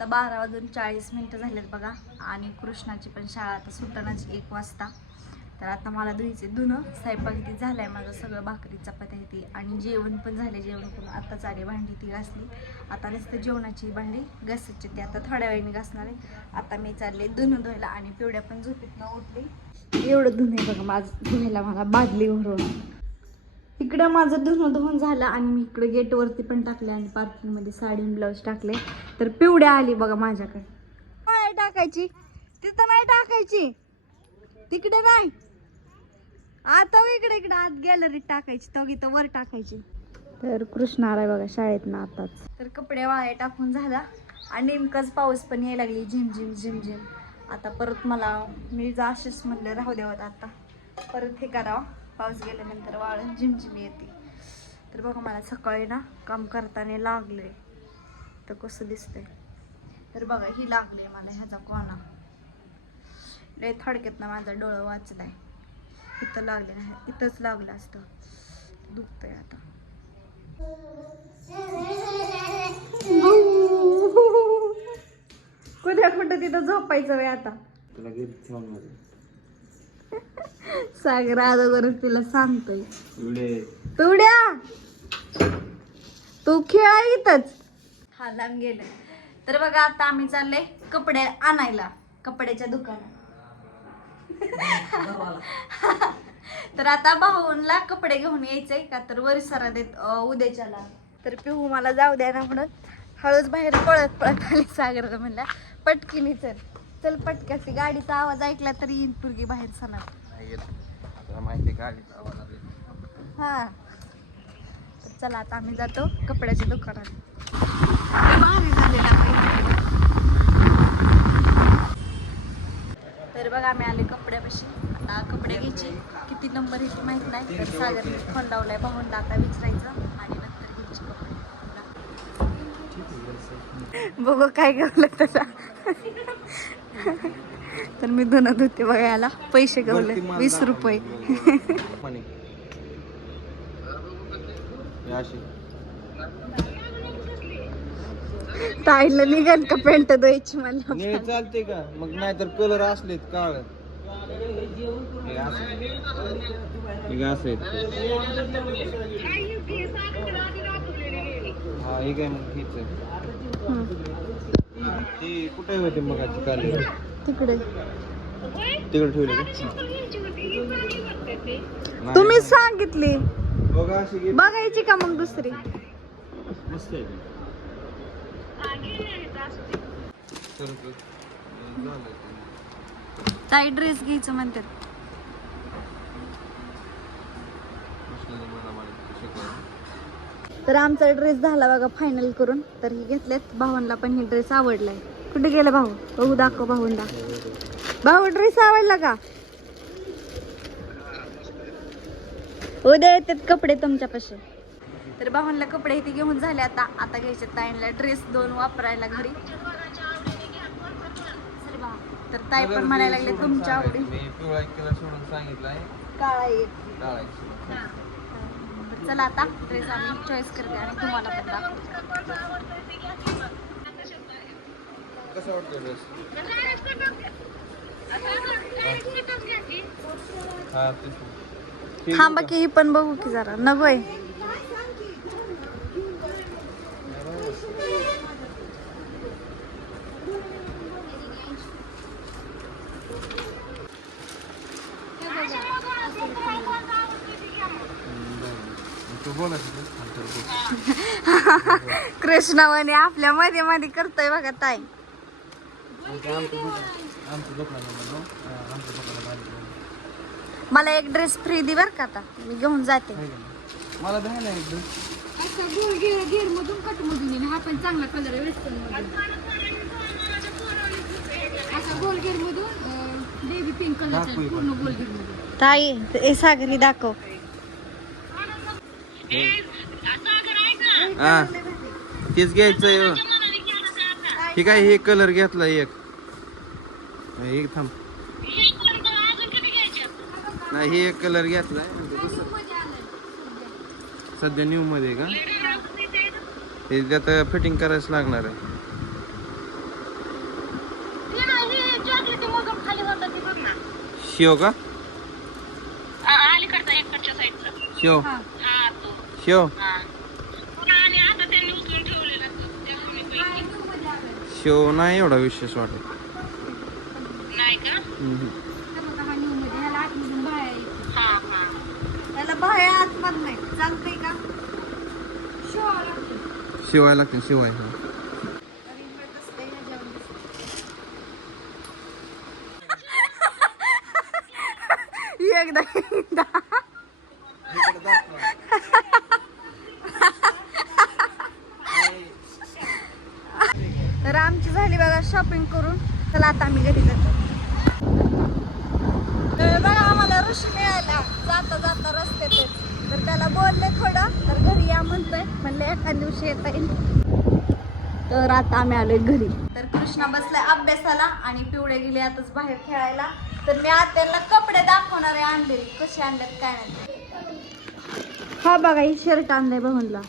आता बारा वाजून चाळीस मिनटं झालेत बघा. आणि कृष्णाची पण शाळा आता सुटणाची एक वाजता. तर आता मला धुईचे धुणं स्वयंपाक ती आहे माझं सगळं भाकरी चपात्या ती. आणि जेवण पण झाले जेवण पण आत्ता आले भांडी ती घासली. आता नसतं जेवणाची भांडी घासायची ती. आता थोड्या वेळाने घासणार आहे. आता मी चालले धुणं धुवायला आणि पिवड्या पण झोपेत न उठली. एवढं धुणं आहे बघा माझं धुवायला मला बादली भरून. इकडं माझं धुणं धुवून झालं आणि मी इकडं गेटवरती पण टाकले आणि पार्किंगमध्ये साडी ब्लाऊज टाकले तर पिवड्या आली बघा माझ्याकडे. काय टाकायची. तिथं नाही टाकायची. तिकडे नाही. आता इकडे इकडे. आत गॅलरीत टाकायची. तो इथं वर टाकायची. तर कृष्ण आलाय बघा शाळेत ना आताच. तर कपडे वाळे टाकून झाला. आणि नेमकंच पाऊस पण यायला लागली. झिम झिम झिम झिम. आता परत मला मी जा असेच म्हणलं. राहू द्यावं आता. परत हे करावं. पाऊस गेल्यानंतर वाळून झिमझिमी येते. तर बघा मला सकाळी ना काम करताना लागले. तर कसं दिसतंय? तर बघा ही लागले मला ह्याचा कोणा लय थडक्यात ना माझा डोळं वाचलाय. इथं लागले नाही इथंच लागलं असतं. दुखतंय आता. कुठे कुठं तिथं झोपायचं वेळ आता? तुला ठेवून सागर अगोदरच तिला सांगतोय. पिवड्या तू खेळा इथंच. हा लांब गेले. तर बघा आता आम्ही चालले कपडे आणायला कपड्याच्या दुकानात. तर आता भाऊनला कपडे घेऊन यायचंय का? तर वरिसरा देत उद्याच्याला. तर पिहू मला जाऊ द्या ना म्हणून. हळूच बाहेर पळत पळत आली सागरला म्हणला पटकिनी चल. चल पटक्याची गाडीचा आवाज ऐकला तरी येईन पुरगी बाहेर सणा तुला माहिती गाडीचा आवाज आला. हा. तर चला आता आम्ही जातो कपड्याच्या दुकानात. लय भारी आहे. तर बघा आम्ही आले कपड्यापाशी. आता कपडे घ्यायचे. किती नंबर आहे माहीत नाही तर सागरने फोन लावलाय. भाऊंना आता विचारायचं आणि नंतर घ्यायचे कपडे. बघू काय गवलं त्याला. तर मी धुणं धुते बघायला पैसे गवले वीस. रुपये. ताईला निघाल का पेंट द्यायची मला? चालते का? मग नाहीतर कलर असलेत काळ. हे काय मग ती कुठे होते मग आजची काल? तिकडे. तिकडे ठेवले का? नाही. तुम्ही सांगितली. बघा अशी घे. बघायची का मग दुसरी? मस्त आहे तर ते, झालं ते. ताई ड्रेस घ्यायचं म्हणतात कृष्णाने मला माहिती शिकवलं. तर आमचा ड्रेस झाला बघा फायनल करून. तर हे घेतलेत. भावांना पण हे ड्रेस आवडलाय. कुठे गेला भाऊ? भाऊ दाखव भाऊन. भाऊ ड्रेस आवडला का? उद्या येतात कपडे तुमच्यापाशी. तर भावांना कपडे इथे घेऊन झाले आता. आता घ्यायचे ताईंला ड्रेस दोन वापरायला घरी. सर बा. तर ताई पण म्हणायला लागले तुमच्या आवडी. काळा एक काळा एक सोडून. तर चला आता ड्रेस आम्ही चॉईस करते आणि तुम्हाला पण दाखवते. हा तेच ना. ठीक थांबा आहे की ही पण बघू की जरा. नगोय का? हम्म, बरं. तू बोलायचं ना? नंतर बोल. कृष्णावाने आपल्या मध्ये मध्ये करतोय बघा ताई. आमचं आमचं दुकान आमचं दुकान आहे म्हणून. आमचं दुकान आहे बाहेर. मला एक ड्रेस फ्री दे बर का आता. मी घेऊन जाते? मला द्या ना एक ड्रेस असा गोल घेर घेर मधून कट मधून येईल हा पण चांगला कलर आहे वेस्टर्न मधून. असा गोल घेर मधून बेबी पिंक कलरचा दाखवू पूर्ण गोल घेर मधून. ताई ए सागरी दाखव. हा. तेच घ्यायचंय ठीक आहे हे कलर घेतला एक. एक थांब. नाही हे एक कलर घेतला सध्या न्यू मध्ये का? हे त्यात फिटिंग करायच लागणार आहे. शिव का? शिव. शिव. शिव नाही एवढा विशेष वाटत. नाही का? हम्म. हे बघा हा न्यू मध्ये ह्याला आतमधून बाहेर येते. हा हा. त्याला बाहेर आतमध्ये नाही चालतंय का? शिवावं लागतं. शिवाय लागते शिवाय हा. तरी पण दिसतंय ह्याच्यावर दिसतंय. एकदा एकदा तर आमची झाली बघा शॉपिंग करून चला आता आम्ही घरी जातो. तर बघा आम्हाला ऋषी मिळाला जाता जाता रस्त्यातच तर त्याला बोलले थोडं तर घरी या म्हणतोय. म्हणले एका दिवशी येता येईल. तर आता आम्ही आलोय घरी. तर कृष्णा बसलाय अभ्यासाला आणि पिवळे गेले आताच बाहेर खेळायला. तर मी आत्याला कपडे दाखवणार आहे कसे आणलेत काय नाही. हा बघा ही शर्ट आणलंय भाऊनला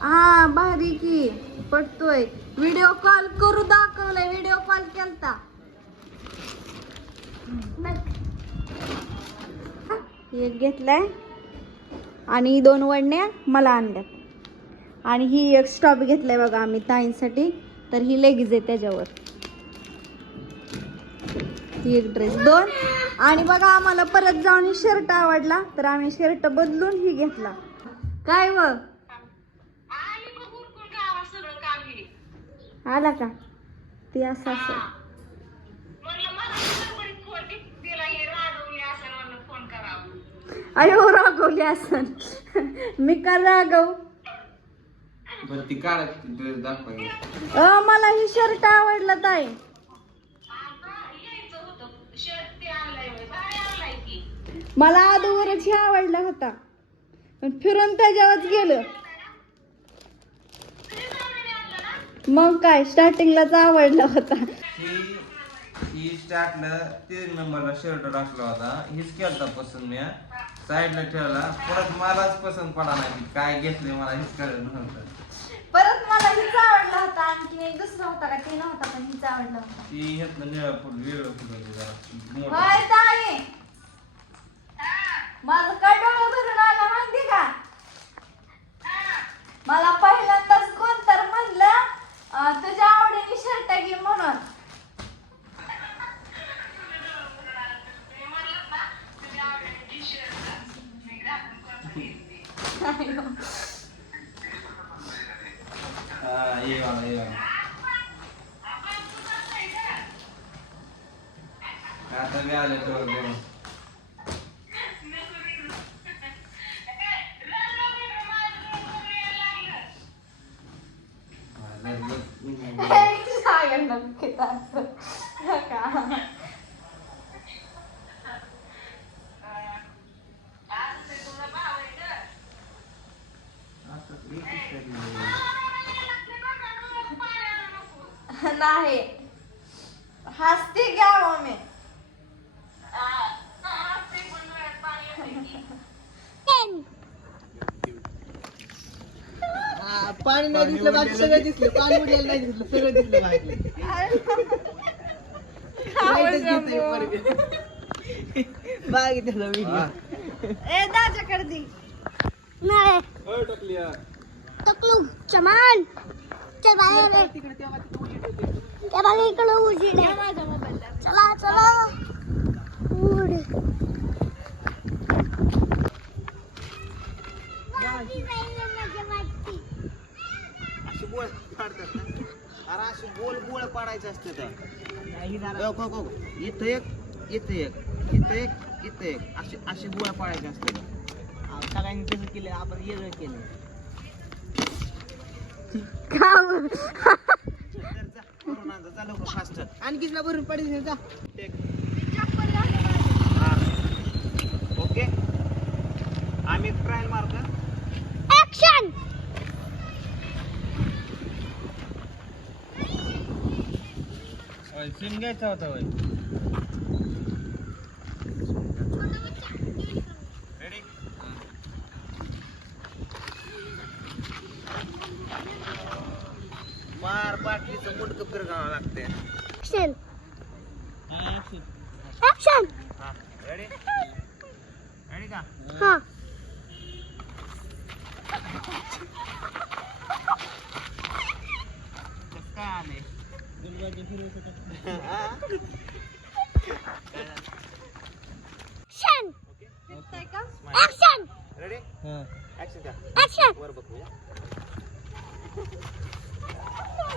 हा भारी की. पडतोय व्हिडिओ कॉल करू दाखवलाय. व्हिडिओ कॉल केलता. एक घेतलाय. आणि दोन वडण्या मला आणल्यात. आणि ही एक स्टॉप घेतलाय बघा आम्ही ताईंसाठी. तर ही लेगीज आहे त्याच्यावर. ही एक ड्रेस दोन. आणि बघा आम्हाला परत जाऊन शर्ट आवडला. तर आम्ही शर्ट बदलून ही घेतला. काय व आली बघ उरकून गावात सगळं काम हे आला का? ते असं असं हे. अयो रागवली असन. मी का रागव? बरं ती काढ ड्रेस दाखवाय अ मला ही शर्ट आवडला ताई. मला अगोदरच हे आवडला होता. पण फिरून त्याच्यावरच गेलं. मग काय स्टार्टिंगलाच आवडला होता. ही ही स्टार्टला तीन नंबरला शर्ट टाकला होता. हीच केलता पसंत मी. साईडला ठेवला. परत मलाच पसंत पडा नाही काय घेतले मला हेच कळलं नव्हतं परत मला हीच आवडला होता. आणखी एक दुसरा होता का? ते नव्हता पण हीच आवडला होता. ती ह्यातलं निळं फुल वेगळं फुल होते जरा. मोठं. होय ताई माझं काय डोळं भरून आलं माहिती का मला पहिल्यांदाच कोण तर म्हणलं अं, तुझ्या आवडीने शर्ट घे म्हणून हा, ये वाला, ये वाला. आता मी आले डोळे भरून लग- लग- सांगायला नको असं. का? आता एकच तरी. नाही. हसते घ्यावं मी. पाणी नाही दिसलं बाकी सगळं दिसलं. पाणी उडलेलं नाही दिसलं सगळं दिसलं बाकी. बाकी त्याचा हा. ए दादाकडे दे. होय, टाकली हा. चमान. चल बाहेर त्या बागे इकडे उशीर चला चला. उड. अशी बोळ पाडतात ना. अरे अशी गोल गोळ पाडायचं असतं त्या. हो, हो, हो. इथं एक इथं एक. इथं एक इथं एक. अशी अशी गोळ पाडायची असते. सगळ्यांनी तसं केलं. आपण वेगळं केलं खाऊ तर जा, करून आण जा, जा लवकर फास्ट आणखीच भरून जा टेक. हा. ओके आम्ही ट्रायल मारतो ऍक्शन सीन घ्यायचा होता होय. मार बाटलीचं मुंडकं फिरगावं लागते ऍक्शन हा, action. ऍक्शन हा रेडी रेडी का? हा. कसं काय आले ऍक्शन ऍक्शन रेडी ऍक्शन का? ऍक्शन वर बघूया.